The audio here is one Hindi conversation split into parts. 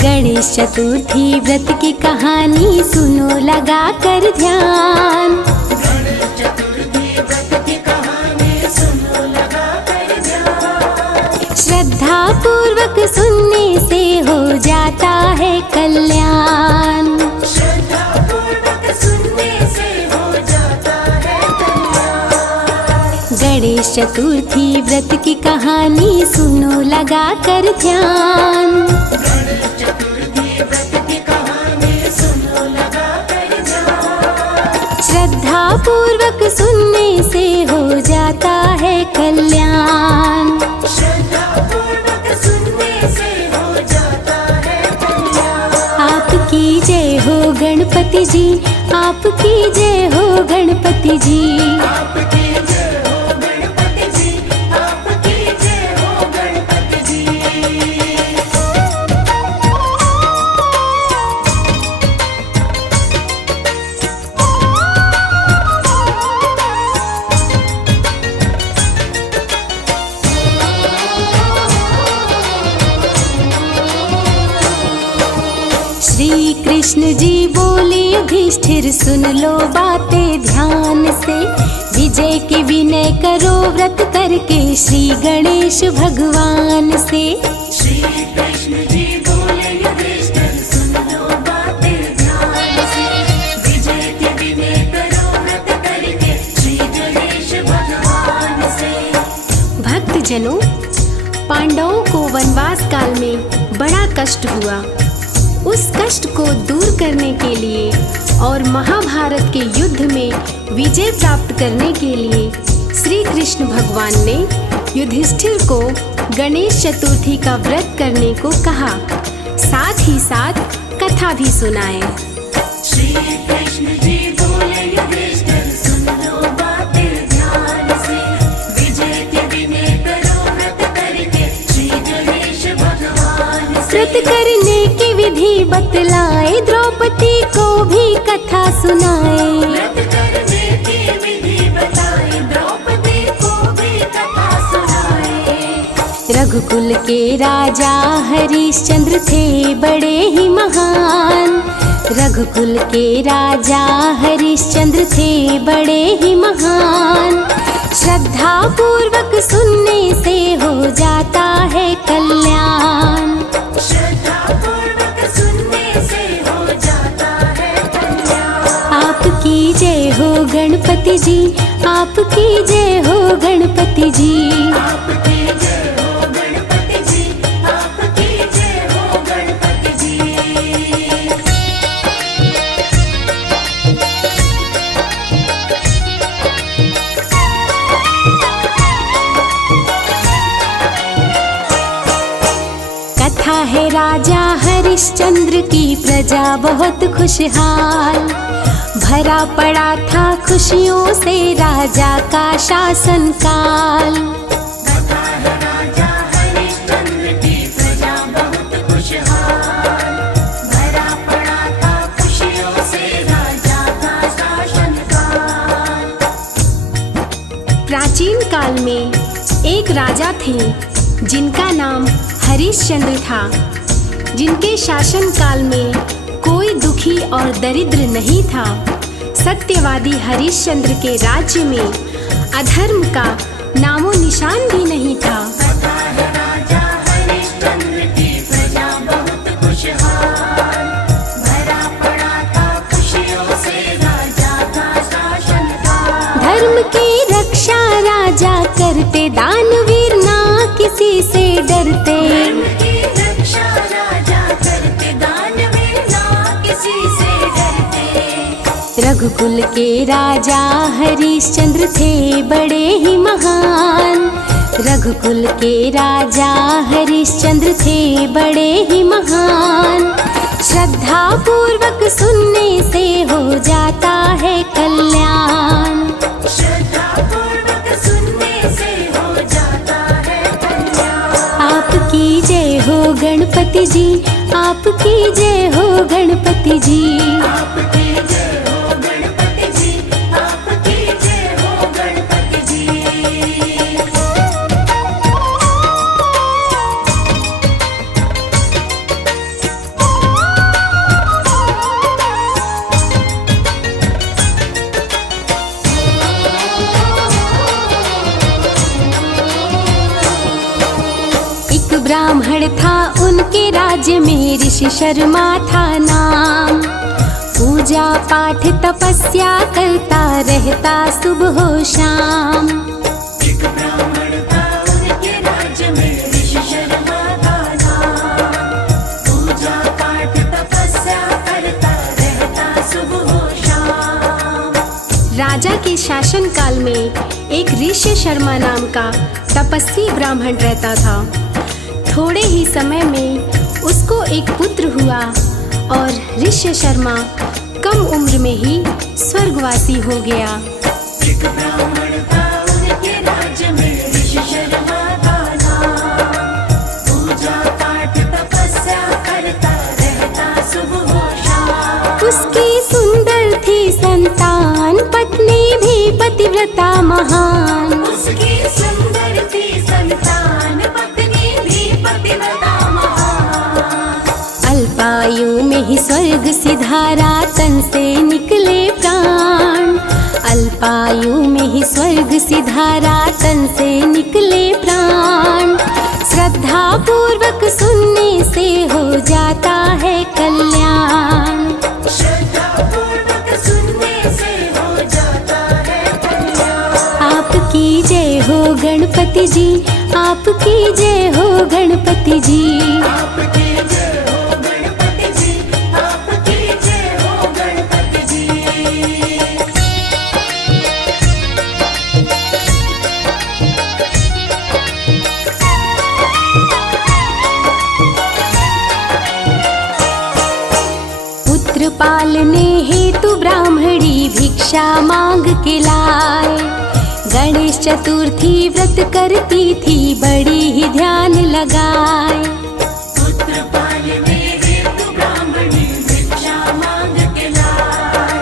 गणेश चतुर्थी व्रत की कहानी सुनो लगा कर ध्यान। गणेश चतुर्थी व्रत की कहानी सुनो लगा कर ध्यान। श्रद्धा पूर्वक सुनने से हो जाता है कल्याण। श्रद्धा पूर्वक सुनने से हो जाता है कल्याण। गणेश चतुर्थी व्रत की कहानी सुनो लगा कर ध्यान। गणेश चतुर्थी व्रत की कहानी सुनो लगा कर ध्यान। श्रद्धा पूर्वक सुनने से हो जाता है कल्याण। श्रद्धा पूर्वक सुनने से हो जाता है कल्याण। आपकी जय हो गणपति जी, आपकी जय हो गणपति जी। आपकी जय हो गणपति जी, आपकी जय हो गणपति जी। श्री कृष्ण जी बोले युधिष्ठिर सुन लो बातें ध्यान से। विजय के विनय करो व्रत करके श्री गणेश भगवान से। श्री कृष्ण जी बोले युधिष्ठिर सुन लो बातें ध्यान से। विजय के विनय करो व्रत करके श्री गणेश भगवान से। भक्तजनों, पांडवों को वनवास काल में बड़ा कष्ट हुआ। उस कष्ट को दूर करने के लिए और महाभारत के युद्ध में विजय प्राप्त करने के लिए श्री कृष्ण भगवान ने युधिष्ठिर को गणेश चतुर्थी का व्रत करने को कहा, साथ ही साथ कथा भी सुनाए। श्री कृष्ण जी बोले युधिष्ठिर सुन लो बातें ध्यान से। विजय के विनय करो व्रत करके श्री गणेश भगवान से। व्रत करने की विधि बतलाए, द्रौपदी को भी कथा सुनाए। व्रत करने की विधि बताए, द्रौपदी को भी कथा सुनाए। रघुकुल के राजा हरिश्चंद्र थे बड़े ही महान। रघुकुल के राजा हरिश्चंद्र थे बड़े ही महान। श्रद्धा पूर्वक सुनने से हो जाता है कल्याण। श्रद्धा पूर्वक सुनने से हो जाता है कल्याण। आपकी जय हो गणपति जी, आपकी जय हो गणपति जी। आपकी जय हो गणपति जी, आपकी जय हो गणपति जी। कथा है राजा हरिश्चंद्र की, प्रजा बहुत खुशहाल। भरा पड़ा था खुशियों से राजा का शासन काल। कथा है राजा हरिश्चंद्र की, प्रजा बहुत खुशहाल। भरा पड़ा था खुशियों से राजा का शासन काल। प्राचीन काल में एक राजा थे जिनका नाम हरिश्चंद्र था। जिनके शासन काल में कोई दुखी और दरिद्र नहीं था। सत्यवादी हरिश्चंद्र के राज्य में अधर्म का नामो निशान भी नहीं था। कथा है राजा हरिश्चंद्र की, प्रजा बहुत खुशहाल। भरा पड़ा था खुशियों से राजा का शासन काल। धर्म की रक्षा राजा करते, दानवीर ना किसी से डरते। धर्म की रक्षा राजा करते, दानवीर ना किसी से डरते। रघुकुल के राजा हरिश्चंद्र थे बड़े ही महान। रघुकुल के राजा हरिश्चंद्र थे बड़े ही महान। श्रद्धा पूर्वक सुनने से हो जाता है कल्याण। श्रद्धा पूर्वक सुनने से हो जाता है कल्याण। आपकी जय हो गणपति जी, आपकी जय हो गणपति जी। आपकी जय हो गणपति जी, आपकी जय हो गणपति जी। ब्राह्मण था उनके राज्य में, ऋषि शर्मा था नाम। पूजा पाठ तपस्या करता रहता सुबह हो शाम। एक ब्राह्मण था उनके राज्य में, ऋषि शर्मा था नाम। पूजा पाठ तपस्या करता रहता सुबह हो शाम। राजा के शासन काल में एक ऋषि शर्मा नाम का तपस्वी ब्राह्मण रहता था। थोड़े ही समय में उसको एक पुत्र हुआ और ऋषि शर्मा कम उम्र में ही स्वर्गवासी हो गया। एक ब्राह्मण था उनके राज्य में, ऋषि शर्मा था नाम। पूजा पाठ तपस्या करता रहता सुबह हो शाम। उसकी सुंदर थी संतान, पत्नी भी पतिव्रता महान। उसकी सुंदर थी संतान, पत्नी भी पतिव्रता महान। अल्पायु में ही स्वर्ग सिधारा, तन से निकले प्राण। अल्पायु में ही स्वर्ग सिधारा, तन से निकले प्राण। श्रद्धा पूर्वक सुनने से हो जाता है कल्याण। श्रद्धा पूर्वक सुनने से हो जाता है कल्याण। आपकी जय हो गणपति जी, आपकी जय हो गणपति जी। आपकी जय हो गणपति जी, आपकी जय हो गणपति जी। पुत्र पालने हेतु ब्राह्मणी भिक्षा मांग के लाए। गणेश चतुर्थी व्रत करती थी, बड़ी ही ध्यान लगाए। पुत्र पालने हेतु ब्राह्मणी भिक्षा मांग के लाए।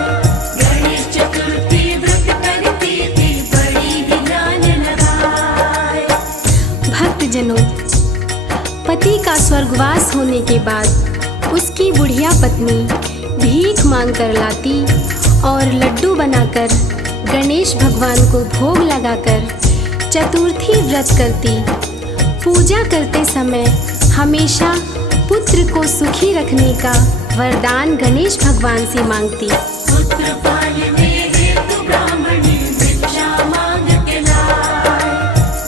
गणेश चतुर्थी व्रत करती थी, बड़ी ही ध्यान लगाए। भक्तजनों, पति का स्वर्गवास होने के बाद उसकी बुढ़िया पत्नी भीख मांग कर लाती और लड्डू बनाकर गणेश भगवान को भोग लगाकर चतुर्थी व्रत करती। पूजा करते समय हमेशा पुत्र को सुखी रखने का वरदान गणेश भगवान से मांगती। पुत्र पालने हेतु ब्राह्मणी भिक्षा मांग के लाए।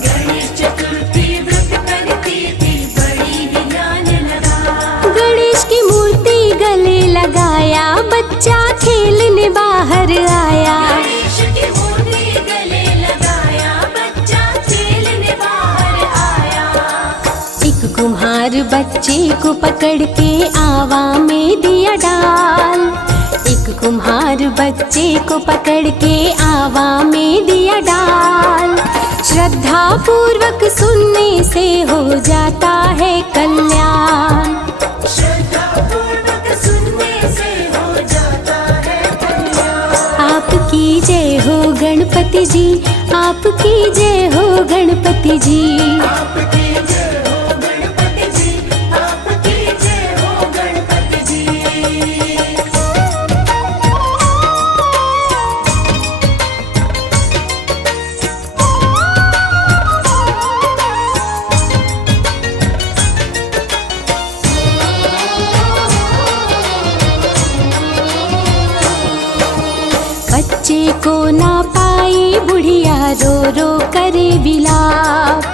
गणेश चतुर्थी व्रत करती थी, बड़ी ही ध्यान लगाए। गणेश की मूर्ति गले लगाया, बच्चा खेलने बाहर आया। गणेश की मूर्ति गले लगाया, बच्चा खेलने बाहर आया। एक कुम्हार बच्चे को पकड़ के आवा में दिया डाल। एक कुम्हार बच्चे को पकड़ के आवा में दिया डाल। श्रद्धा पूर्वक सुनने से हो जाता है कल्याण। श्रद्धा पूर्वक सुनने से हो जाता है कल्याण। आपकी जय हो गणपति जी, आपकी जय हो गणपति जी। आपकी जय हो गणपति जी, आपकी जय हो गणपति जी। बच्चे को ना पाई बुढ़िया, रो रो करे विलाप।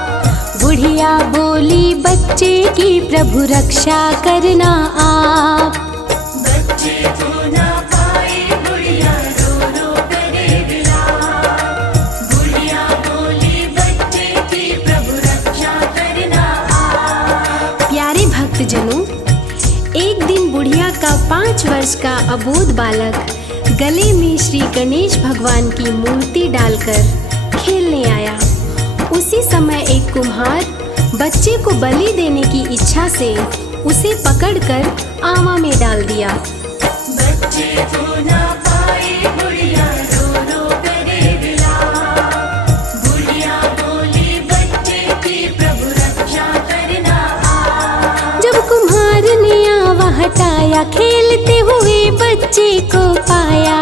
बुढ़िया बोली बच्चे की, प्रभु रक्षा करना आप। बच्चे को ना पाए बुढ़िया, रो रो करे विलाप। बुढ़िया बोली बच्चे की, प्रभु रक्षा करना आप। प्यारे भक्तजनों, एक दिन बुढ़िया का 5 वर्ष का अबोध बालक गले में श्री गणेश भगवान की मूर्ति डालकर खेलने आया। उसी समय एक कुम्हार बच्चे को बलि देने की इच्छा से उसे पकड़कर आवा में डाल दिया। बच्चे को ना पाए बुढ़िया, रो रो करे विलाप। बुढ़िया बोली बच्चे की, प्रभु रक्षा करना आप। जब कुम्हार ने आवा हटाया, खेलते हुए बच्चे को पाया।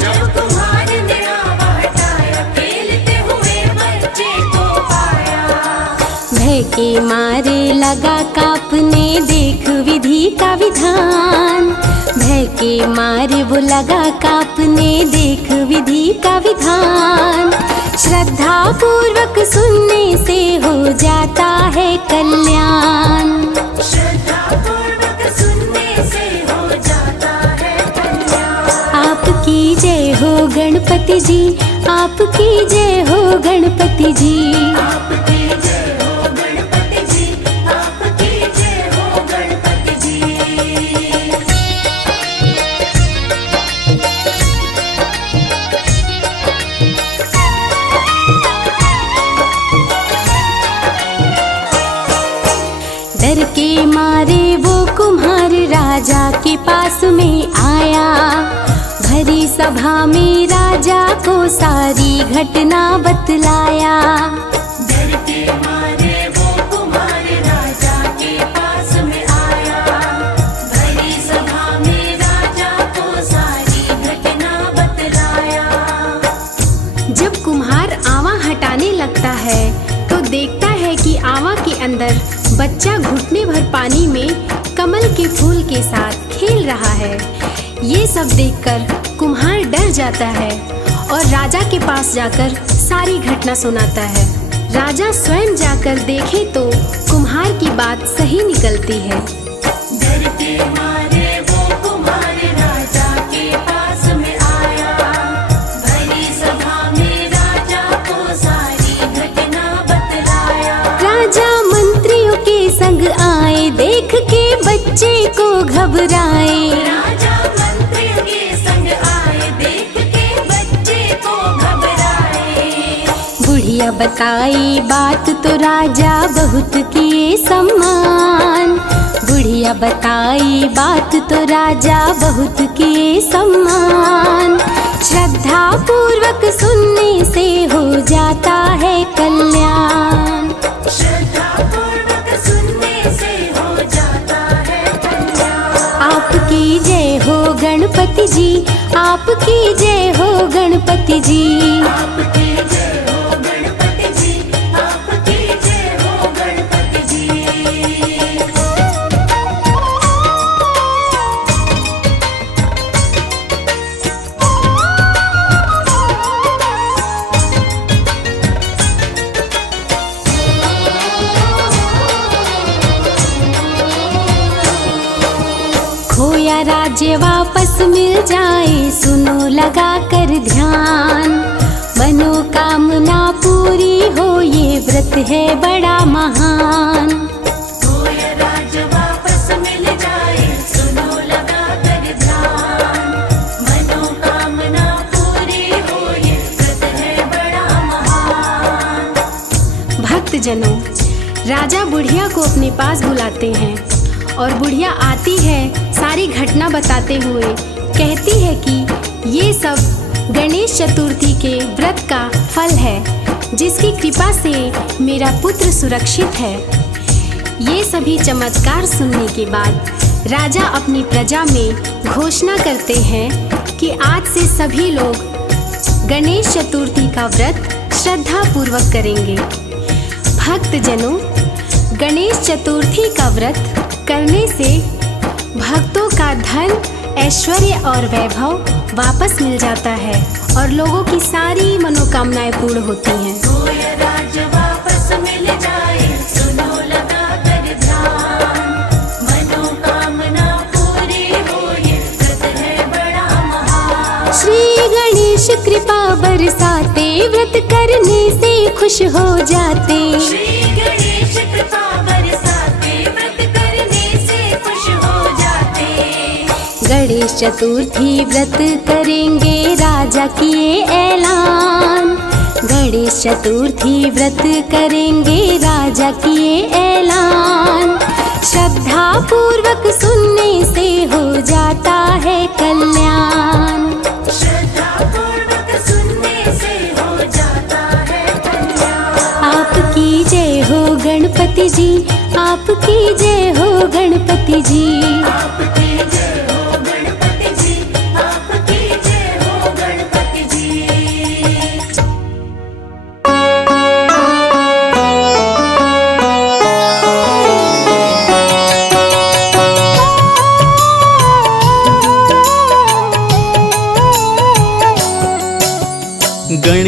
जब कुम्हार ने आवा हटाया, खेलते हुए बच्चे को पाया। भय के मारे लगा कांपने देख विधि का विधान। भय के मारे वो लगा कांपने देख विधि का विधान। श्रद्धा पूर्वक सुनने से हो जाता है कल्याण। श्रद्धा पूर्वक सुनने से हो जाता है कल्याण। आपकी जय हो गणपति जी, आपकी जय हो गणपति जी। आपकी जय हो गणपति जी, आपकी जय हो गणपति जी। डर के मारे वो कुम्हार राजा के पास में आया। भरी सभा में राजा को सारी घटना बतलाया। डर के मारे वो कुम्हार राजा के पास में आया। भरी सभा में राजा को सारी घटना बतलाया। जब कुम्हार आवा हटाने लगता है तो देखता है कि आवा के अंदर बच्चा घुटने भर पानी में कमल के फूल के साथ खेल रहा है। ये सब देखकर कुम्हार डर जाता है और राजा के पास जाकर सारी घटना सुनाता है। राजा स्वयं जाकर देखे तो कुम्हार की बात सही निकलती है। डर के मारे वो कुम्हार राजा के पास में आया। भरी सभा में राजा को सारी घटना बतलाया। राजा मंत्रियों के संग आए, देख के बच्चे को घबराए। राजा मंत्रियों के संग आए, देख के बच्चे को घबराए। बुढ़िया बताई बात तो राजा बहुत किए सम्मान। बुढ़िया बताई बात तो राजा बहुत किए सम्मान। श्रद्धा पूर्वक सुनने से हो जाता है कल्याण। श्रद्धा पूर्वक सुनने से हो जाता है कल्याण। आपकी जय हो गणपति जी, आपकी जय हो गणपति जी। आपकी जय हो गणपति जी, आपकी जय हो गणपति जी। खोया राज्य वापस मिल जाए, सुनो लगा कर ध्यान। मनोकामना पूरी हो, ये व्रत है बड़ा महान। खोया राज्य वापस मिल जाए, सुनो लगा कर ध्यान। मनोकामना पूरी हो, ये व्रत है बड़ा महान। भक्तजनों, राजा बुढ़िया को अपने पास बुलाते हैं और बुढ़िया आती है सारी घटना बताते हुए कहती है कि ये सब गणेश चतुर्थी के व्रत का फल है, जिसकी कृपा से मेरा पुत्र सुरक्षित है। ये सभी चमत्कार सुनने के बाद राजा अपनी प्रजा में घोषणा करते हैं कि आज से सभी लोग गणेश चतुर्थी का व्रत श्रद्धा पूर्वक करेंगे। भक्तजनों, गणेश चतुर्थी का व्रत करने से भक्तों का धन, ऐश्वर्य और वैभव वापस मिल जाता है और लोगों की सारी मनोकामनाएं पूर्ण होती हैं। खोया राज्य वापस मिल जाए, सुनो लगा कर ध्यान। मनोकामना पूरी हो, ये व्रत है बड़ा महान। श्री गणेश कृपा बरसाते, व्रत करने से खुश हो जाते। श्री गणेश कृपा बरसाते, व्रत करने से खुश हो जाते। गणेश चतुर्थी व्रत करेंगे, राजा किए ऐलान। गणेश चतुर्थी व्रत करेंगे, राजा किए ऐलान। श्रद्धा पूर्वक सुनने से हो जाता है कल्याण। श्रद्धा पूर्वक सुनने से हो जाता है कल्याण। आपकी जय हो गणपति जी, आपकी जय हो गणपति जी। आपकी जय हो गणपति जी, आपकी जय हो गणपति जी।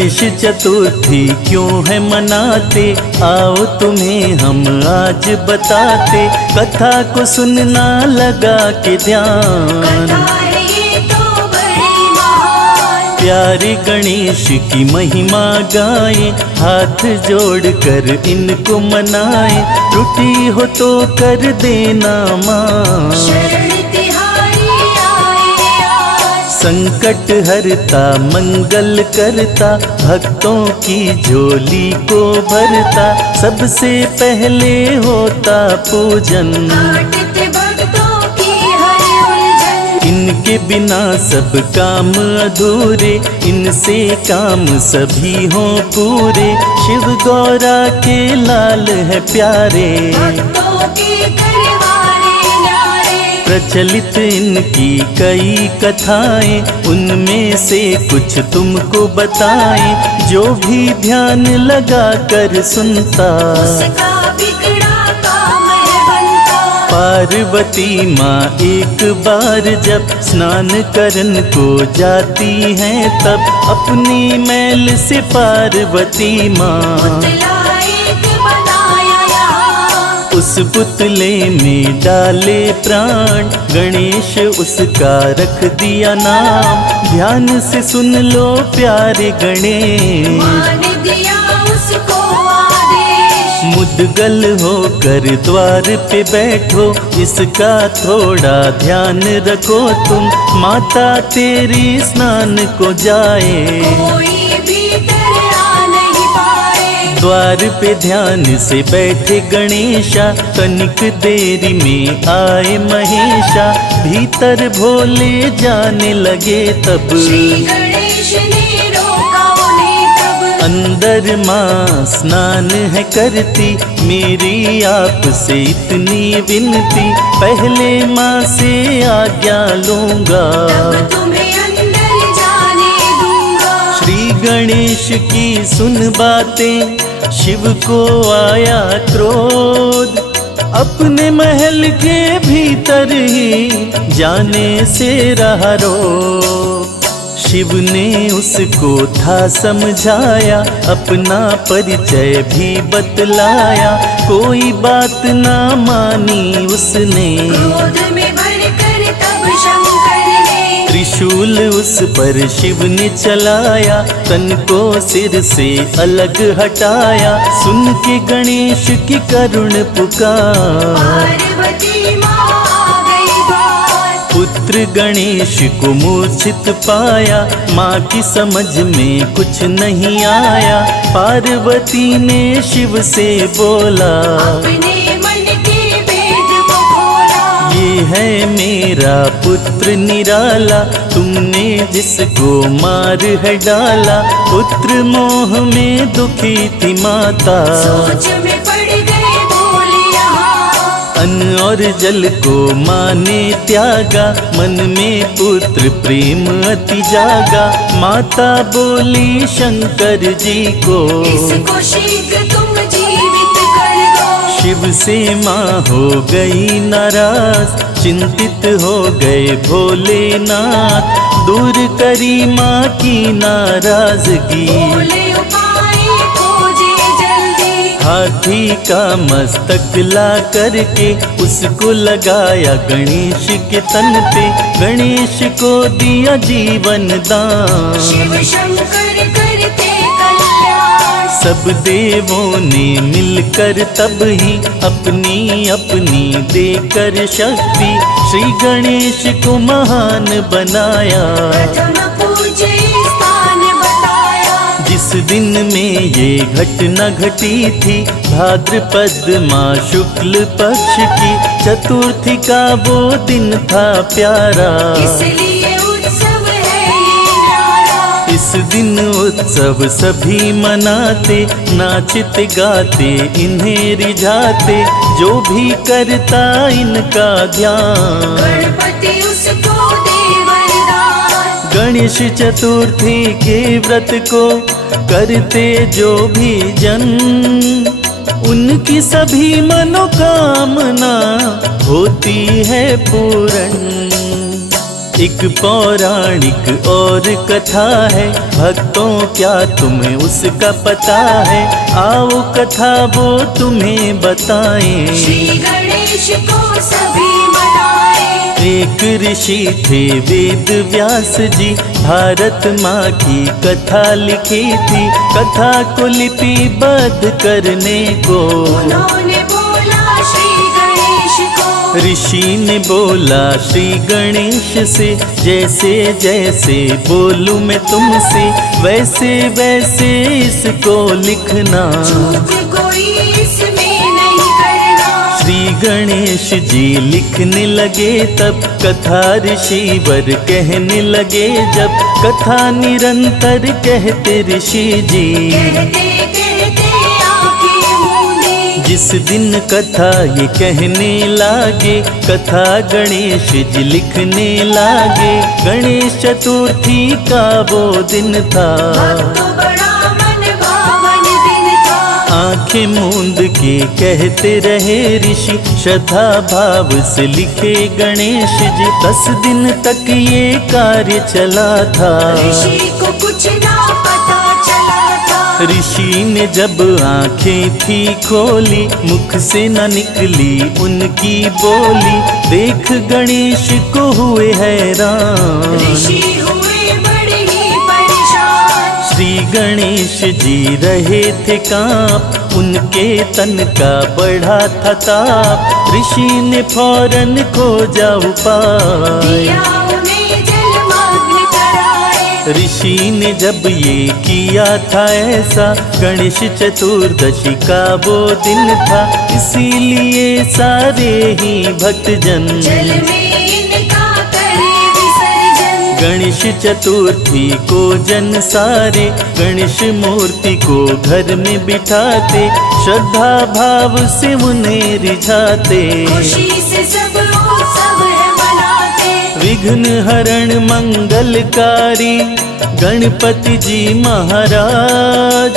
गणेश चतुर्थी क्यों है मनाते, आओ तुम्हें हम आज बताते। कथा को सुनना लगा के ध्यान, कथा है ये तो बड़ी महान। प्यारे गणेश की महिमा गाएं, हाथ जोड़कर इनको मनाएं। त्रुटि हो तो कर देना मां, शरण तिहारी आए आज। संकट हरता मंगल करता, भक्तों की झोली को भरता। सबसे पहले होता पूजन, काटते भक्तों की हर उलझन। इनके बिना सब काम अधूरे, इनसे काम सभी हों पूरे। शिव गौरा के लाल है प्यारे, भक्तों की करवाने न्यारे। प्रचलित इनकी कई कथाएं, उनमें से कुछ तुमको बताएं। जो भी ध्यान लगा कर सुनता, उसका बिगड़ा काम है बनता। पार्वती माँ एक बार जब स्नान करन को जाती हैं, तब अपनी मैल से पार्वती माँ पुतला एक बनाया यहाँ। उस पुतले में डाले प्राण, गणेश उसका रख दिया नाम। ध्यान से सुन लो प्यारे गणेश, मान दिया उसको आदेश। मुद्गल होकर द्वार पे बैठो, इसका थोड़ा ध्यान रखो तुम। माता तेरी स्नान को जाए, कोई भीतर आ नहीं पाए। द्वार पे ध्यान से बैठे गणेशा, तनिक देरी में आए महेशा। भीतर भोले जाने लगे तब, श्री गणेश ने रोका उन्हें तब। अंदर माँ स्नान है करती, मेरी आपसे इतनी विनती। पहले माँ से आज्ञा लूंगा, तब तुम्हें अंदर जाने दूंगा। श्री गणेश की सुन बातें, शिव को आया क्रोध। अपने महल के भीतर ही जाने से रहा रो। शिव ने उसको था समझाया, अपना परिचय भी बतलाया। कोई बात ना मानी उसने, क्रोध में भरकर तब शंकर ने त्रिशूल उस पर शिव ने चलाया। तन को सिर से अलग हटाया, सुन के गणेश की करुण पुकार। पार्वती माँ आ गई बाहर। पुत्र गणेश को मूर्छित पाया, माँ की समझ में कुछ नहीं आया। पार्वती ने शिव से बोला, अपने मन के भेद को खोला। ये है मेरा पुत्र निराला, तुमने जिसको मार है डाला। पुत्र मोह में दुखी थी माता, सोच में पड़ गए बोले यहाँ। अन्न और जल को माँ ने त्यागा, मन में पुत्र प्रेम अति जागा। माता बोली शंकर जी को, इसको शीघ्र तुम जीवित कर दो। शिव से माँ हो गई नाराज, चिंतित हो गए भोलेनाथ। दूर करी माँ की नाराजगी, बोले उपाय खोजे जल्दी। हाथी का मस्तक ला करके उसको लगाया गणेश के तन पे। गणेश को दिया जीवन दान, शिव शंकर करते कल्याण। सब देवों ने मिलकर तब ही अपनी अपनी देकर शक्ति श्री गणेश को महान बनाया। प्रथम पूजे स्थान बताया। जिस दिन में ये घटना घटी थी, भाद्रपद माह शुक्ल पक्ष की चतुर्थी का वो दिन था प्यारा। इसलिए उत्सव है ये न्यारा। इस दिन उत्सव सभी मनाते, नाचते गाते इन्हें रिझाते। जो भी करता इनका ध्यान, गणपति उसको दे वरदान। गणेश चतुर्थी के व्रत को करते जो भी जन, उनकी सभी मनोकामना होती है पूर्ण। एक पौराणिक और कथा है, भक्तों क्या तुम्हें उसका पता है? आओ कथा वो तुम्हें बताएं। श्री गणेश को सभी मनाए। एक ऋषि थे वेद व्यास जी, भारत माँ की कथा लिखी थी। कथा को लिपिबद्ध करने को उन्होंने बोला श्री गणेश को। ऋषि ने बोला श्री गणेश से, जैसे जैसे बोलूं मैं तुमसे, वैसे वैसे इसको लिखना। चूक कोई इसमें नहीं करना। श्री गणेश जी लिखने लगे तब, कथा ऋषिवर कहने लगे जब। कथा निरंतर कहते ऋषि जी, कहते कहते आंखें मूंदी। जिस दिन कथा ये कहने लागे, कथा गणेश जी लिखने लागे। गणेश चतुर्थी का वो दिन था, तो बड़ा मन भावन दिन था। आंखें मूंद के कहते रहे ऋषि, श्रद्धा भाव से लिखे गणेश जी। 10 दिन तक ये कार्य चला था, ऋषि को कुछ ना पता चला था। ऋषि ने जब आंखें थी खोली, मुख से न निकली उनकी बोली। देख गणेश को हुए हैरान, ऋषि हुए बड़े ही परेशान। श्री गणेश जी रहे थे कांप, उनके तन का बढ़ा था ताप। ऋषि ने फौरन खोजा उपाय, दिया उन्हें जलमग्न कराए। ऋषि ने जब ये किया था ऐसा, गणेश चतुर्दशी का वो दिन था। इसीलिए सारे ही भक्तजन जल में इनका करे विसर्जन। गणेश चतुर्थी को जन सारे, गणेश मूर्ति को घर में बिठाते। श्रद्धा भाव से उन्हें रिझाते, खुशी से सब उत्सव है मनाते। विघ्न हरण मंगलकारी गणपति जी महाराज।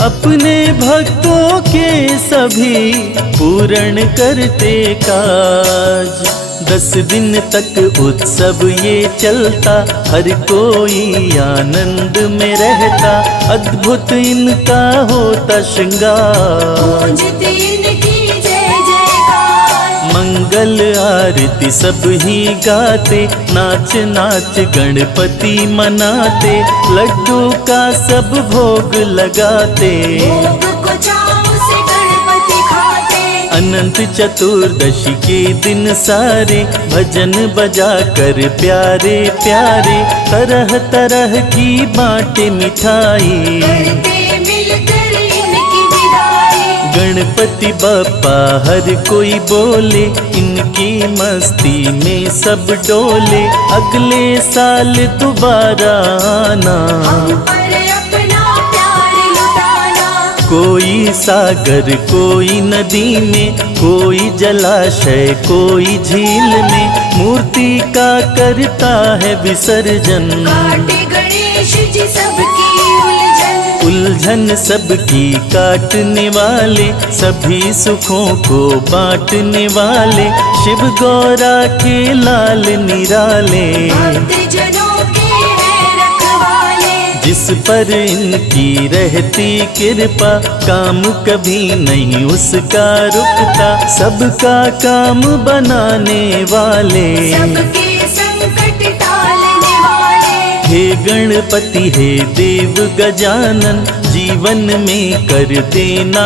अपने भक्तों के सभी पूर्ण करते काज। 10 दिन तक उत्सव ये चलता, हर कोई आनंद में रहता। अद्भुत इनका होता श्रृंगार, गूंजती इनकी जय जयकार। मंगल आरती सब ही गाते, नाच नाच गणपति मनाते। लड्डू का सब भोग लगाते, भोग को चाव से गणपति खाते। अनंत चतुर्दशी के दिन सारे, भजन बजा कर प्यारे प्यारे। तरह तरह की बाटे मिठाई, करते मिलकर इनकी विदाई। गणपति बप्पा हर कोई बोले, इनकी मस्ती में सब डोले। अगले साल दोबारा आना, हम पर अपना प्यार लुटाना। कोई सागर कोई नदी में, कोई जलाशय कोई झील में। मूर्ति का करता है विसर्जन, काटे गणेश जी सबकी उलझन। उलझन सबकी काटने वाले, सभी सुखों को बांटने वाले। शिव गौरा के लाल निराले, भक्तजनों के हैं रखवाले। जिस पर इनकी रहती कृपा, काम कभी नहीं उसका रुकता। सबका काम बनाने वाले, सबके संकट टालने वाले। हे गणपति हे देव गजानन, जीवन में कर देना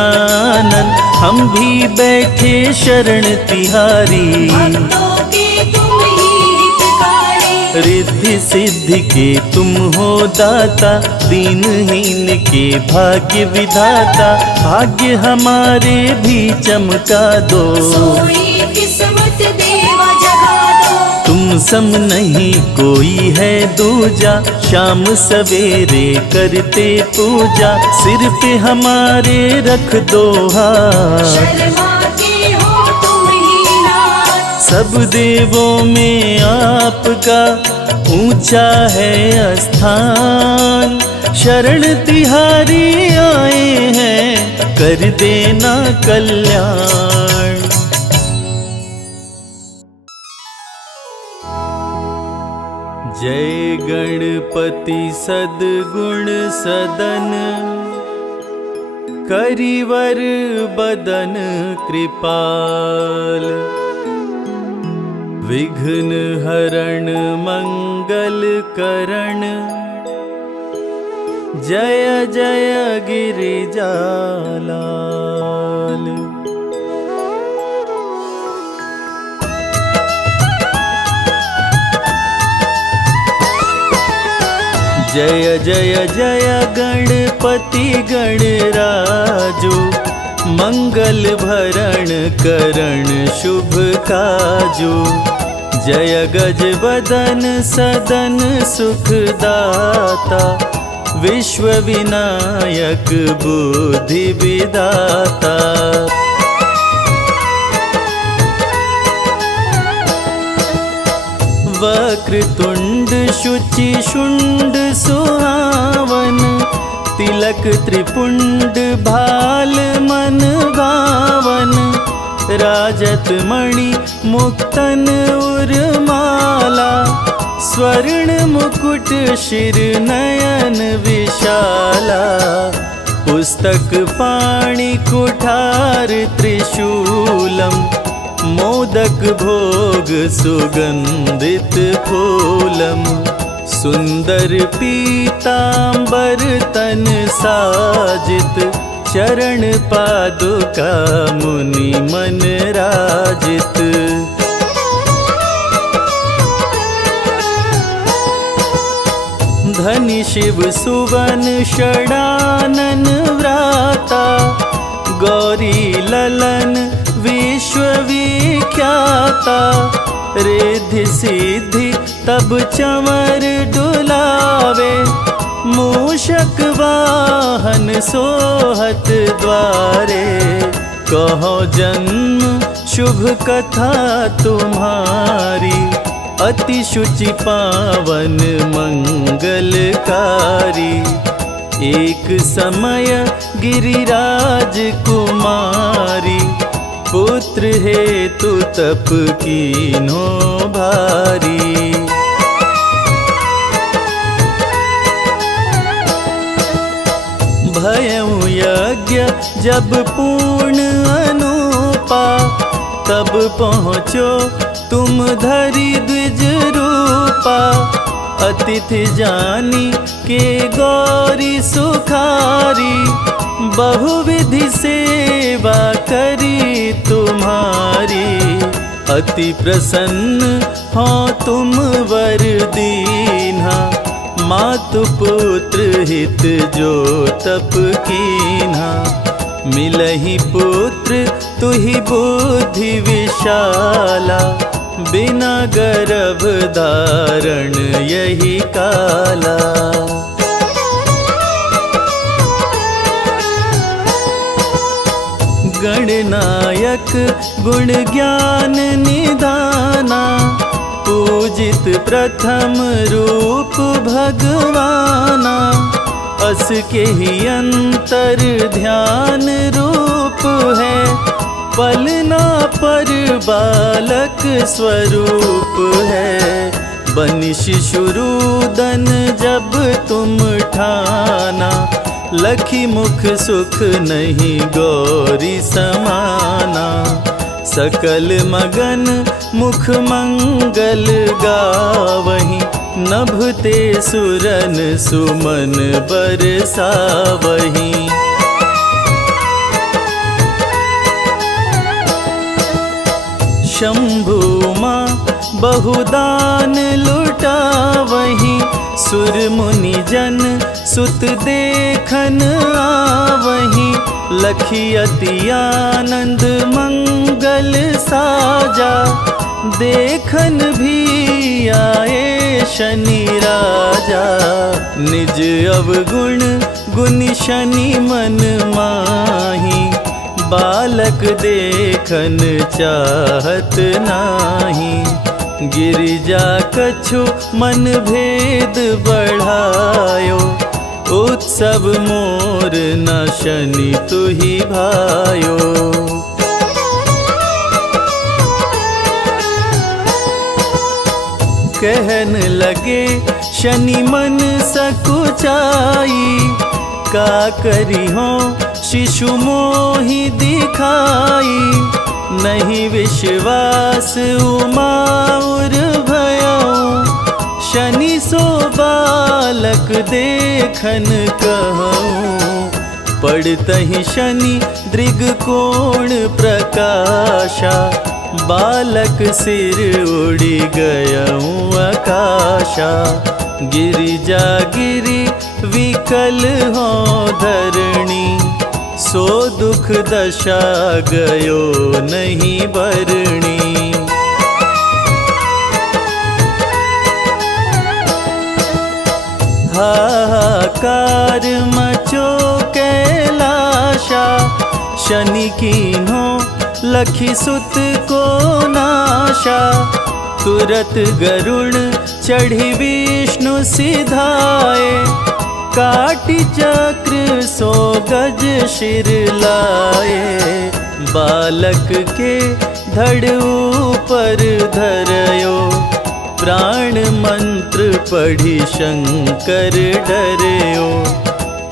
आनंद। हम भी बैठे शरण तिहारी, भक्तों के तुम ही हितकारी। रिद्धि सिद्धि के तुम हो दाता, दीनहीन के भाग्य विधाता। भाग्य हमारे भी चमका दो, सोई किस्मत देवा जगा दो। तुम सम नहीं कोई है दूजा, शाम सवेरे करते पूजा। सिर पे हमारे रख दो हाथ, शर्मा के हो तुम ही नाथ। सब देवों में आपका ऊंचा है स्थान। शरण तिहारी आए हैं, कर देना कल्याण। जय गणपति सद्गुण सदन, करिवर बदन कृपाल। विघ्न हरण मंगल करण, जय जय गिरिजालाल। जय जय जय गणपति गणराजो, मंगल भरण करण शुभ काजो। जय गज बदन सदन सुखदाता, विश्व विनायक बुद्धि विदाता। वक्रतुंड शुचि शुंड सुहावन, तिलक त्रिपुंड भाल मन भावन। राजत मणि मुक्तन उर्माला, स्वर्ण मुकुट शिर नयन विशाला। पुस्तक पाणि कुठार त्रिशूलम, मोदक भोग सुगंधित फूलम। सुंदर पीतांबर तन साजित, चरण पादुका मुनि मन राजित। धनि शिव सुवन षडानन व्राता, गौरी ललन विश्व विख्याता। रिद्धि सिद्धि तब चंवर डुलावे, मूषक वाहन सोहत द्वारे। कहो जन्म शुभ कथा तुम्हारी, अति शुचि पावन मंगलकारी। एक समय गिरिराज कुमारी, पुत्र हेतु तप कीन्हो भारी। भयउ यज्ञ जब पूर्ण अनुपा, तब पहुँचो तुम धरि द्विज रूपा। अतिथि जानी के गौरी सुखारी, बहुविधि सेवा करी तुम्हारी। अति प्रसन्न हो तुम वर दीन्हा, मातु पुत्र हित जो तप कीन्हा। मिलहि पुत्र तुहि बुद्धि विशाला, बिना गर्भ धारण यही काला। गणनायक गुण ज्ञान निधाना, पूजित प्रथम रूप भगवाना। अस के ही अंतर ध्यान रूप है, पलना पर बालक स्वरूप है। बनि शिशुरुदन जब तुम ठाना, लखी मुख सुख नहीं गौरी समाना। सकल मगन मुख मंगल गावहीं, नभते सुरन सुमन बरसावहीं। शंभु मां बहुदान लुटावहीं, सुर मुनि जन सुत देखन आवहीं। लखी अति आनंद मंगल साजा, देखन भी आए शनि राजा। निज अवगुण गुनि शनि मन माही, बालक देखन चाहत नाही। गिरिजा कछु मन भेद बढ़ायो, उत्सव मोर न शनि तुहि भायो। कहन लगे शनि मन सकुचाई, का करी हो शिशु मोहि दिखाई। नहीं विश्वास उमाउर भयऊ, शनि सो बालक देखन कहूँ। पड़तहि शनि दृगकोण प्रकाशा, बालक सिर उड़ी गयऊँ आकाशा। गिरिजा गिरि विकल हो धरणी, सो दुख दशा गयो नहीं बरणी। हाहाकार मचो कैलाशा, शनि कीन्हो लखी सुत को नाशा। तुरत गरुण चढ़ी विष्णु सिधाए, काटी चक्र सो गज शिर लाए। बालक के धड़ ऊपर धरयो, प्राण मंत्र पढ़ी शंकर डरयो।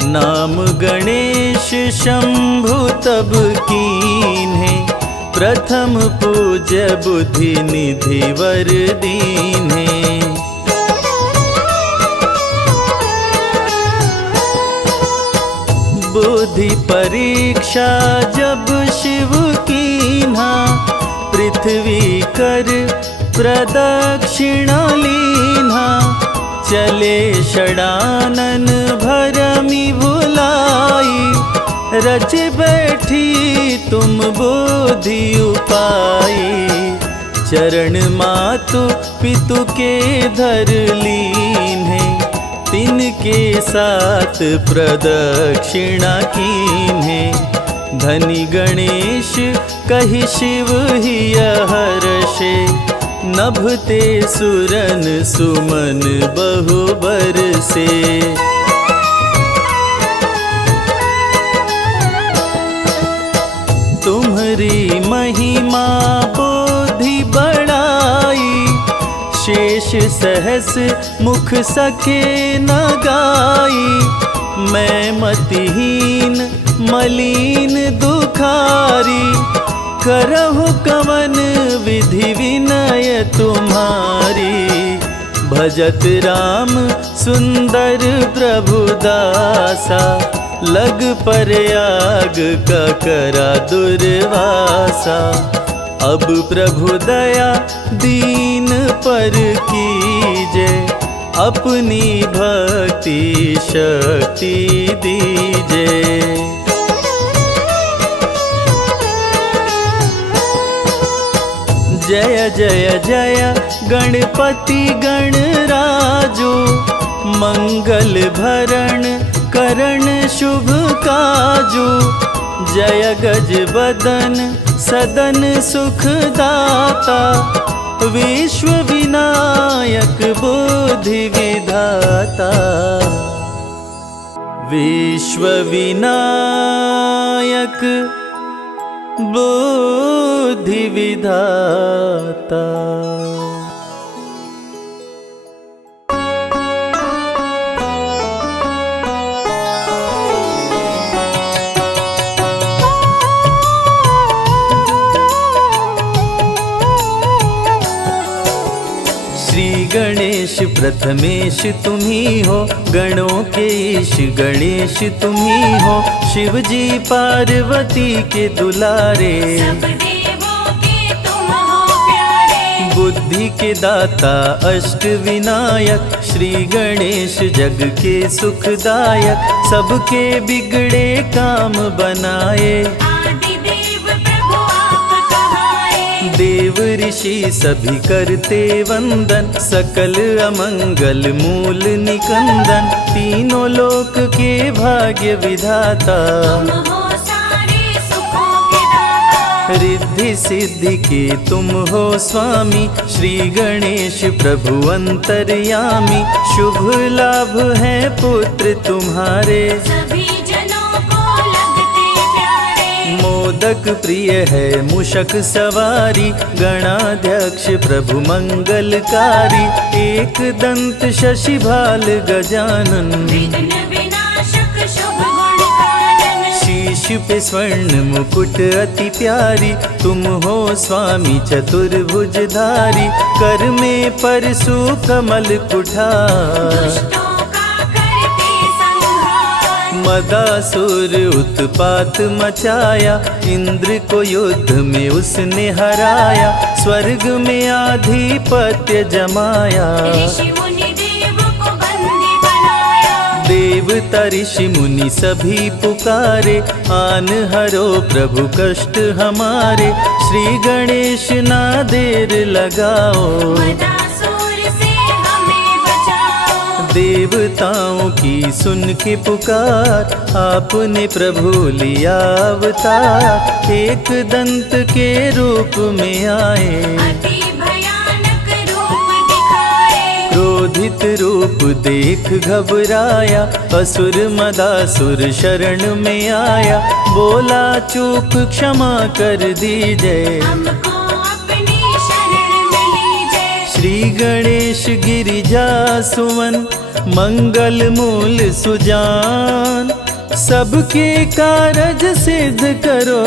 नाम गणेश शंभु तब कीन्हे, प्रथम पूज्य बुद्धि निधि वर दीन्हे। बुद्धि परीक्षा जब शिव कीन्हा, पृथ्वी कर प्रदक्षिणा लीन्हा। चले षडानन भरमि भुलाई, रच बैठी तुम बुद्धि उपाई। चरण मातु पितु के धर लीन्हे, तिनके साथ प्रदक्षिणा कीन्हे। धनी गणेश कहि शिव हिय हर्षे, नभते सुरन सुमन बहु बरसे। तुम्हरी महिमा बुद्धि बढ़ाई, शेष सहस मुख सके न गाई। मैं मतिहीन मलिन दुखारी, करहु कवन विधि विनय तुम्हारी। भजत राम सुंदर प्रभु दासा, लग पर आग का करा दुर्वासा। अब प्रभु दया दीन पर कीजे, अपनी भक्ति शक्ति दीजे। जय जय जय गणपति गणराजो, मंगल भरण करण शुभ काजो। जय गज बदन सदन सुखदाता, विश्व विनायक बुद्धि विधाता। विश्व विनायक बुद्धि विधाता। श्री गणेश प्रथमेश तुम्ही हो, गणों के ईश गणेश तुम्ही हो। शिव जी पार्वती के दुलारे, सब देवों के तुम हो प्यारे। बुद्धि के दाता अष्ट विनायक, श्री गणेश जग के सुखदायक। सबके बिगड़े काम बनाए, आदि देव प्रभु आप कहाए। देव ऋषि सभी करते वंदन, सकल अमंगल मूल निकंदन। तीनों लोक के भाग्य विधाता, तुम हो सारे सुखों के दाता। रिद्धि सिद्धि के तुम हो स्वामी, श्री गणेश प्रभु अंतर्यामी। शुभ लाभ है पुत्र तुम्हारे, सभी जनों को लगते प्यारे। मोदक प्रिय है मूषक सवारी, गणाध्यक्ष प्रभु मंगलकारी, एक दंत शशि भाल गजानन, विघ्न विनाशक शुभ गुण कानन। शीश पे स्वर्ण मुकुट अति प्यारी, तुम हो स्वामी चतुर्भुजधारी, कर में परशु कमल कुठार, दुष्टों का करते संहार। मदासुर उत्पात मचाया, इंद्र को युद्ध में उसने हराया, स्वर्ग में आधिपत्य जमाया, ऋषि मुनि देव को बंदी बनाया। देवता ऋषि मुनि सभी पुकारे, आन हरो प्रभु कष्ट हमारे, श्री गणेश ना देर लगाओ, मदासुर से हमें बचाओ। देवताओं की सुन के पुकार, आपने प्रभु लिया अवतार, एक दंत के रूप में आए, अति भयानक रूप दिखाए। क्रोधित रूप देख घबराया, असुर मदासुर शरण में आया, बोला चूक क्षमा कर दीजिए, हमको अपनी शरण में लीजिए। श्री गणेश गिरिजा सुमन, मंगल मूल सुजान, सबके कारज सिद्ध करो,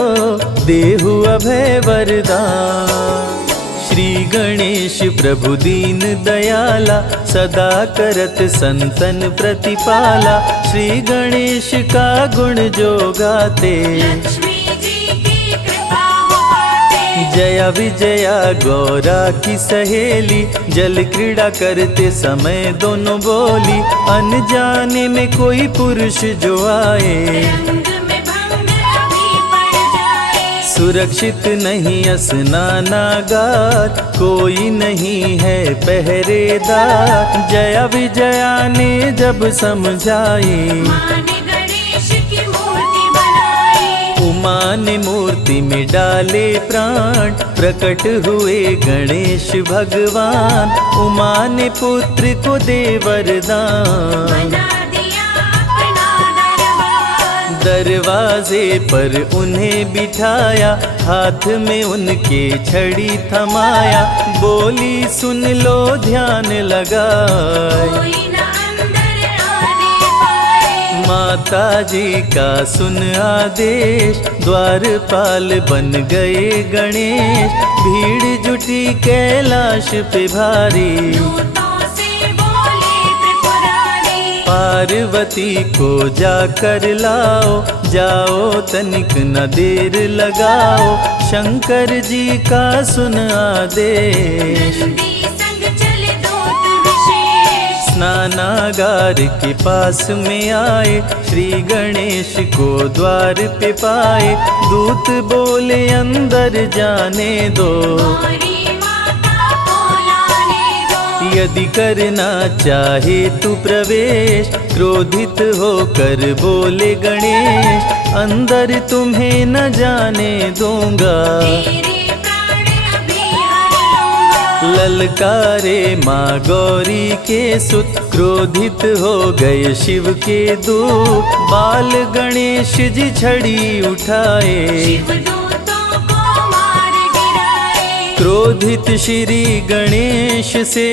देहु अभय वरदान। श्री गणेश प्रभु दीन दयाला, सदा करत संतन प्रतिपाला, श्री गणेश का गुण जो गाते, लक्ष्मी जी की कृपा हो पाते। जया विजया गौरा की सहेली, जल क्रीड़ा करते समय दोनों बोली, अनजाने में कोई पुरुष जो आए, रंग में भंग अभी पड़ जाए। सुरक्षित नहीं स्नानागार, कोई नहीं है पहरेदार, जया विजया ने जब समझाई, माँ ने गणेश की मूर्ति बनाई। उमा ने मूर्ति में डाले प्राण, प्रकट हुए गणेश भगवान, उमा ने पुत्र को दे वरदान, बना दिया अपना दरबार। दरवाजे पर उन्हें बिठाया, हाथ में उनके छड़ी थमाया, बोली सुन लो ध्यान लगाए, कोई न अंदर आने पाए। माता जी का सुन आदेश, द्वारपाल बन गए गणेश, भीड़ जुटी कैलाश पे भारी, दूतों से बोले त्रिपुरारी। पार्वती को जाकर लाओ, जाओ तनिक न देर लगाओ, शंकर जी का सुन आदेश, नंदी संग चले दूत विशेष। स्नानागार के पास में आए, श्री गणेश को द्वार पे पाए, दूत बोले अंदर जाने दो, गौरी माता को लाने दो। यदि करना चाहे तू प्रवेश, क्रोधित होकर बोले गणेश, अंदर तुम्हें न जाने दूंगा, तेरे प्राण अभी हर लूंगा। ललकारे माँ गौरी के सुत, क्रोधित हो गए शिव के दूत, बाल गणेश जी छड़ी उठाए, शिवदूतों को मार गिराए। क्रोधित श्री गणेश से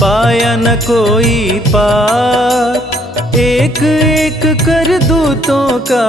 पाया न कोई पार, एक एक कर दूतों का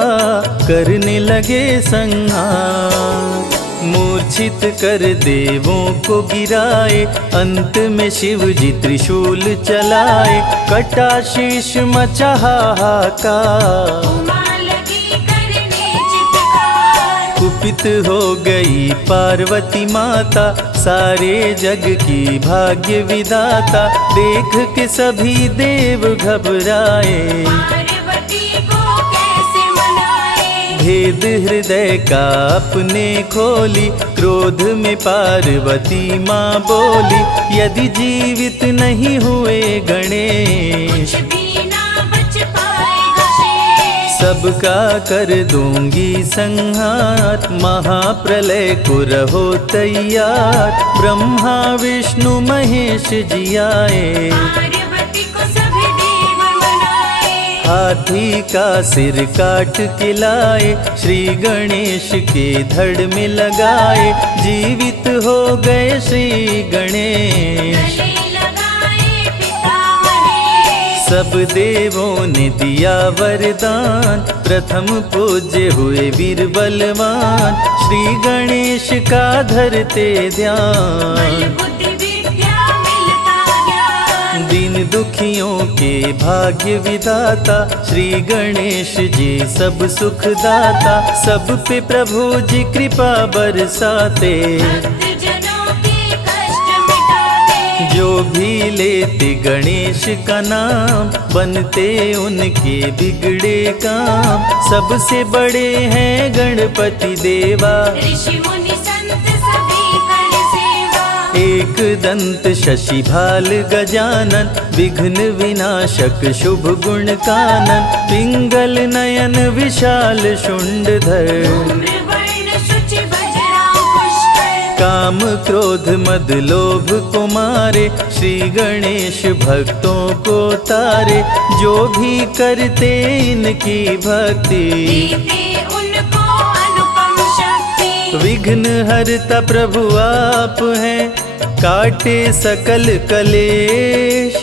करने लगे संहार, मूर्छित कर देवों को गिराए, अंत में शिव जी त्रिशूल चलाए, कटा शीश मचा हाहाकार, उमा लगी करने चित्कार। कुपित हो गई पार्वती माता, सारे जग की भाग्य विधाता, देख के सभी देव घबराए, पार्वती को कैसे मनाए। भेद हृदय का अपने खोली, क्रोध में पार्वती माँ बोली, यदि जीवित नहीं हुए गणेश, कुछ भी ना बच पाएगा शेष। सबका कर दूंगी संहार, महाप्रलय को रहो तैयार, ब्रह्मा विष्णु महेश जी आए, पार्वती को सभी देव मनाए। हाथी का सिर काट के लाए, श्री गणेश के धड़ में लगाए, जीवित हो गए श्री गणेश। गले लगाए पिता महेश, सब देवों ने दिया वरदान, प्रथम पूज्य हुए वीर बलवान, श्री गणेश का धरते ध्यान। बल बुद्धि विद्या मिलता ज्ञान, दीन दुखियों के भाग्य विदाता, श्री गणेश जी सब सुख दाता, सब पे प्रभु जी कृपा बरसाते, भक्तजनों के कष्ट मिटाते। जो भी लेते गणेश का नाम, बनते उनके बिगड़े काम, सबसे बड़े हैं गणपति देवा, ऋषि मुनि संत सभी कर सेवा। एक दंत शशि भाल गजानन, विघ्न विनाशक शुभ गुण कानन, पिंगल नयन विशाल शुंडधर, धूम्र वर्ण शुचि वज्रांकुश पुष्कर, काम क्रोध मद लोभ को मारे, श्री गणेश भक्तों को तारे, जो भी करते इनकी भक्ति, देते उनको अनुपम शक्ति। विघ्न हरता प्रभु आप हैं, काटे सकल कलेश,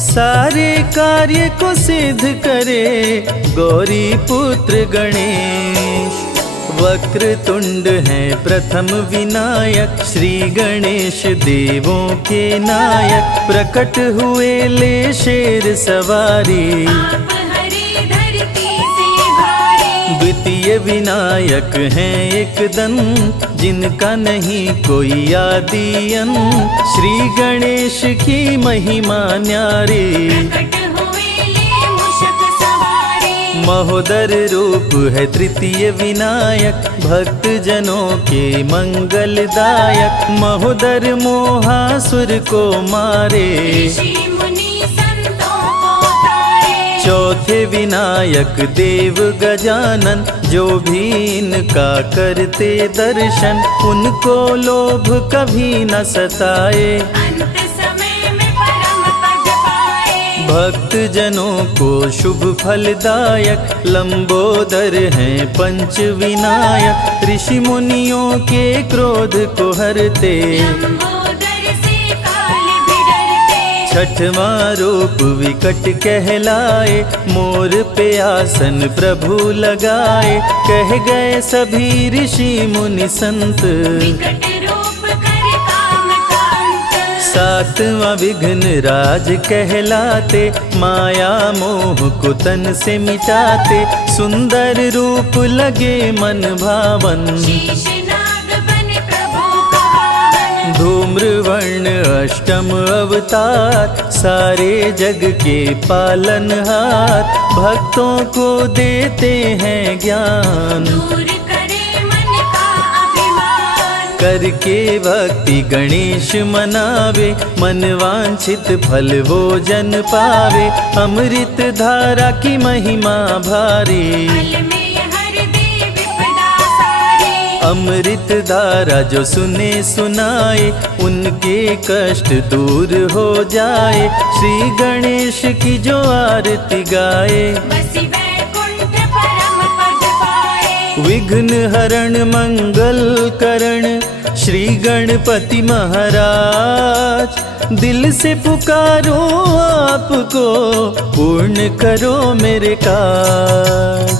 सारे कार्य को सिद्ध करे, गौरी पुत्र गणेश। वक्र तुंड है प्रथम विनायक, श्री गणेश देवों के नायक, प्रकट हुए ले शेर सवारी, आप हरे धरती से भारी। द्वितीय विनायक हैं एक दंत, जिनका नहीं कोई आदि अंत, श्री गणेश की महिमा न्यारी, प्रकट हुए ले मूषक सवारी। महोदर रूप है तृतीय विनायक, भक्त जनों के मंगलदायक, महोदर मोहासुर को मारे, ऋषि मुनि संतों को तारे। चौथे विनायक देव गजानन, जो भी इनका करते दर्शन, उनको लोभ कभी न सताए, अंत समय में परम पद पाए। भक्त जनों को शुभ फलदायक, लंबोदर हैं पंच विनायक, ऋषि मुनियों के क्रोध को हरते, लंबोदर से काल भी डरते। छठवां रूप विकट कहलाए, मोर पे आसन प्रभु लगाए, कह गए सभी ऋषि मुनि संत, विकट रूप कर काम का अंत। सातवां विघ्न राज कहलाते, माया मोह को तन से मिटाते, सुंदर रूप लगे मन भावन, शीश नाग बने प्रभु का वाहन। धूम्र वर्ण अष्टम अवतार, सारे जग के पालनहार, भक्तों को देते हैं ज्ञान, दूर करे मन का अभिमान। करके भक्ति गणेश मनावे, मन वांछित फल वो जन पावे, अमृत धारा की महिमा भारी, फल में हर दे विपदा सारी। अमृत धारा जो सुने सुनाए, उनके कष्ट दूर हो जाए, श्री गणेश की जो आरती गाए, बसी वैकुंठ परम पद पाए। विघ्न हरण मंगल करण, श्री गणपति महाराज, दिल से पुकारो आपको, पूर्ण करो मेरे काज।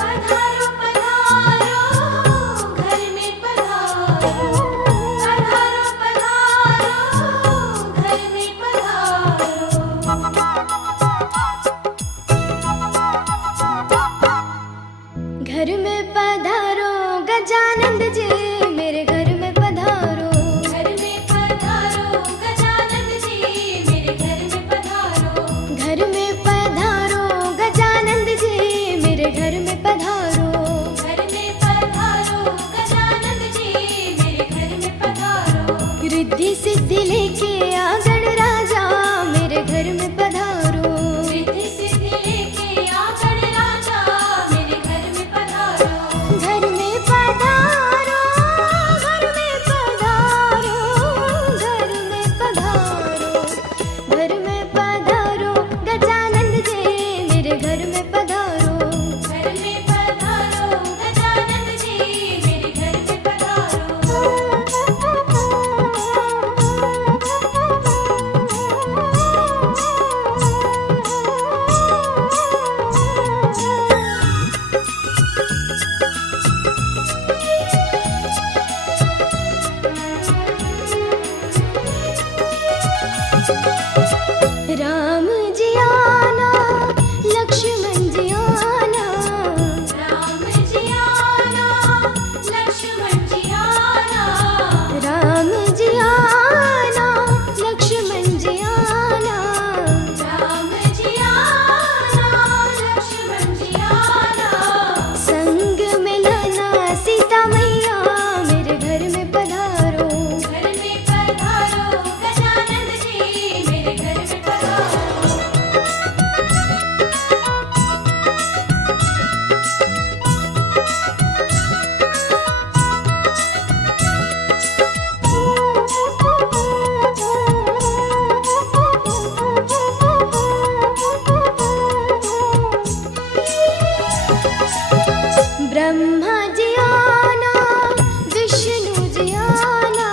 पधारो पधारो घर में पधारो, पधारो पधारो घर में पधारो। घर में पधारो गजानंद जी, मेरे घर में पधारो। घर में पधारो गजानन जी, मेरे घर में पधारो। घर में पधारो गजानंद जी, मेरे घर में पधारो। घर में पधारो गजानन जी, ब्रह्मा जी आना, विष्णु जी आना,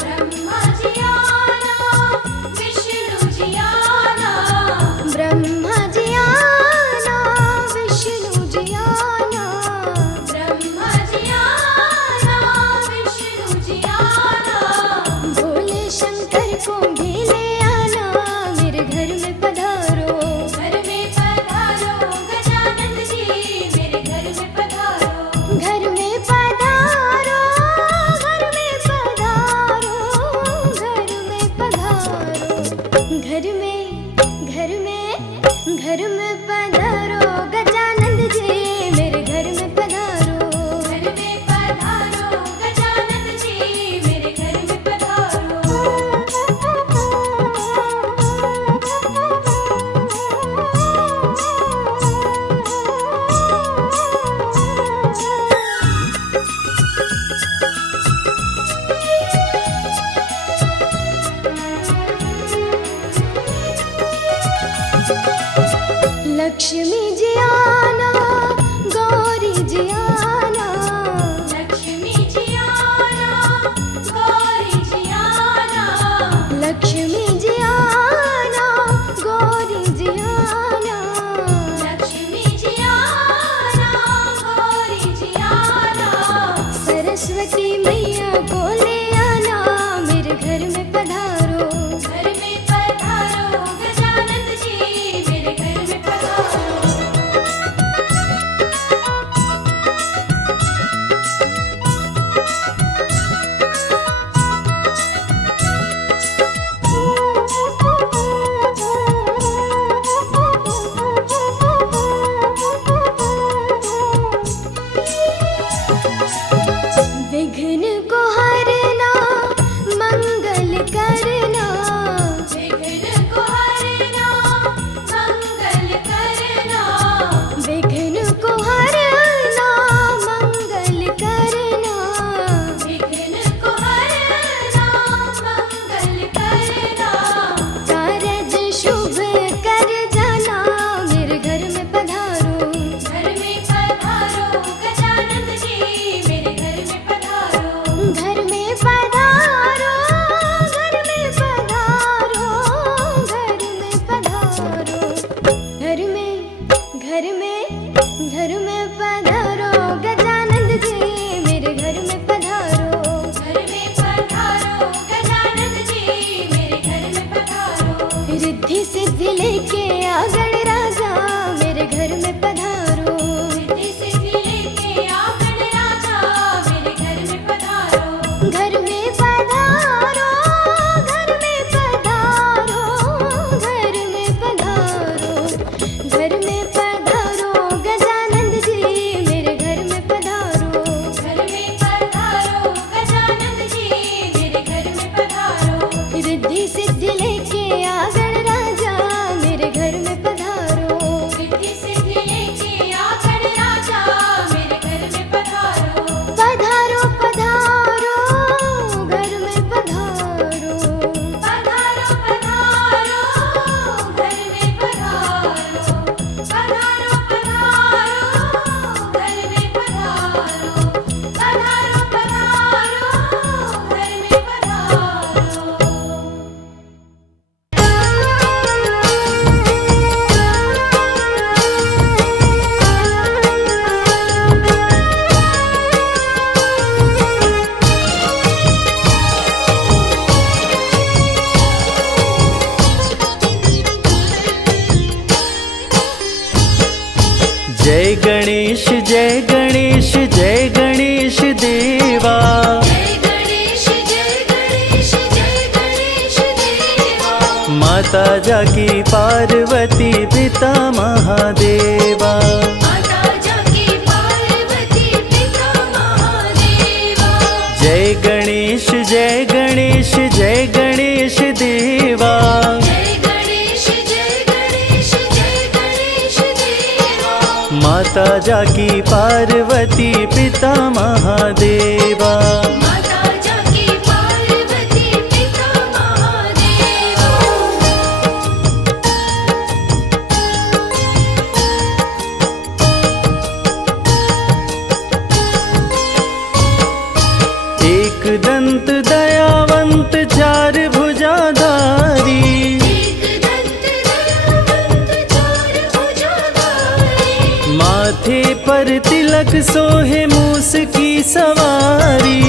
ब्रह्मा जी आना, विष्णु जी आना, ब्रह्मा जी आना, विष्णु जी आना, ब्रह्मा जी आना, विष्णु जी आना, भोले शंकर को भी ले आना, मेरे घर में पधारो, घर में पधारो गजानन जी, मेरे घर में पधारो, घर में पधारो, घर में पधारो, घर में पधारो, घर में पधारो गजानंद जी, मेरे घर में पधारो, घर में पधारो गजानन जी, मेरे घर में पधारो, लक्ष्मी जी आना, गौरी जी आना, लक्ष्मी जी आना, गौरी जी आना, लक्ष्मी जी आना, गौरी जी आना, लक्ष्मी जी आना, गौरी जी आना, सरस्वती मैया को ले आना, मेरे घर में पधारो, घर में पधारो गजानन जी, मेरे घर में पधारो, विघ्न को हरना, मंगल करना, विघ्न को हरना, मंगल करना, विघ्न को हरना, मंगल करना, विघ्न को हरना, मंगल करना, कारज शुभ कर जाना, मेरे घर में पधारो, घर में पधारो गजानन जी, मेरे घर में पधारो, घर में पधारो, घर में पधारो, घर में पधारो गजानंद जी, मेरे घर में पधारो, घर में पधारो गजानन जी, मेरे घर में पधारो, रिद्धि सिद्धि लेके आ गणराजा, मेरे घर में पधारो, रिद्धि सिद्धि लेके आ गणराजा, मेरे घर में पधारो, घर में पधारो, घर में पधारो, घर में पधारो, घर में पधारो गजानंद जी, मेरे घर में पधारो, घर में पधारो गजानन जी, मेरे घर में पधारो, रिद्धि सिद्धि लेके आ गणराजा, मेरे घर में पधारो, रिद्धि सिद्धि लेके आ गणराजा, मेरे घर में पधारो, पधारो पधारो, घर में पधारो, पधारो पधारो, घर में पधारो, पधारो पधारो, घर में पधारो, पधारो पधारो, घर में पधारो। जय गणेश जय गणेश जय गणेश देवा, जय गणेश जय गणेश जय गणेश देवा, माता जाकी पार्वती पिता महादेवा, माता जाकी पार्वती पिता महादेवा, जय गणेश जय गणेश जय गणेश देवा, जय गणेश जय गणेश जय गणेश देवा, माता जाकी पार्वती पिता महादेवा, माता जाकी पार्वती पिता महादेवा, दंत दयावंत चार भुजाधारी, माथे पर तिलक सोहे मूस की सवारी,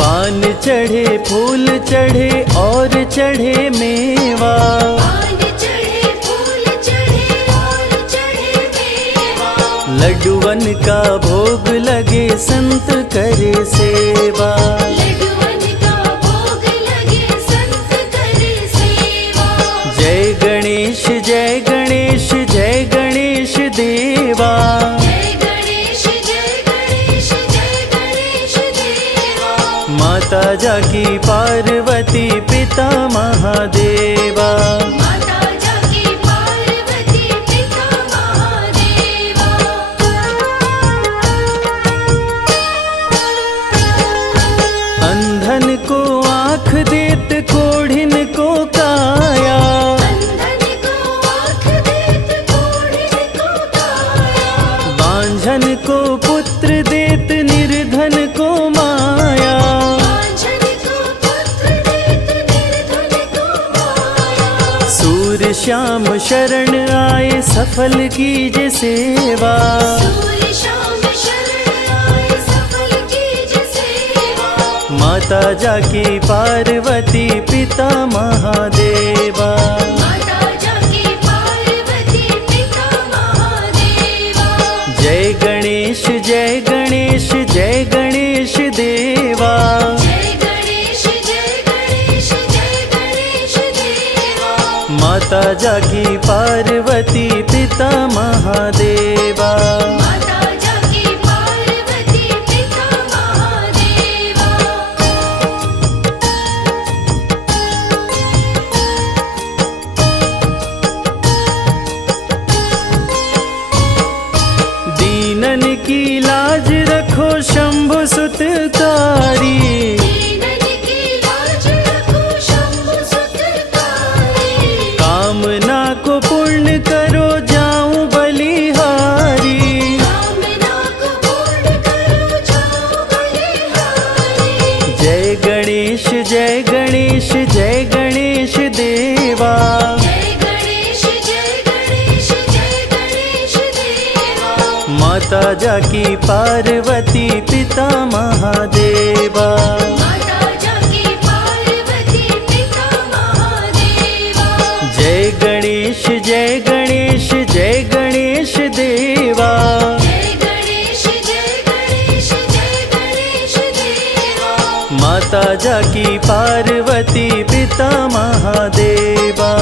पान चढ़े फूल चढ़े और चढ़े मेवा, लड्डुवन का भोग लगे संत करे सेवा। जय गणेश जय गणेश जय गणेश देवा, माता जाकी पार्वती पिता महादेवा, अंधन को आँख देत कोढ़िन को काया, बांझन को पुत्र देत निर्धन को माया, सूर्य श्याम शरण आए सफल कीजे सेवा, माता जाकी पार्वती पिता महादेवा, जय गणेश जय गणेश जय गणेश देवा, माता जाकी पार्वती पिता महादेवा, दीनन की लाज रखो शंभु सुतकारी, कामना को पूर्ण करो जाऊं बलिहारी, जय गणेश जय गणेश जय गणेश देवा, माता जाकी पार्वती पिता महादेवा, जय गणेश जय गणेश जय गणेश देवा, माता जाकी पार्वती पिता महादेवा।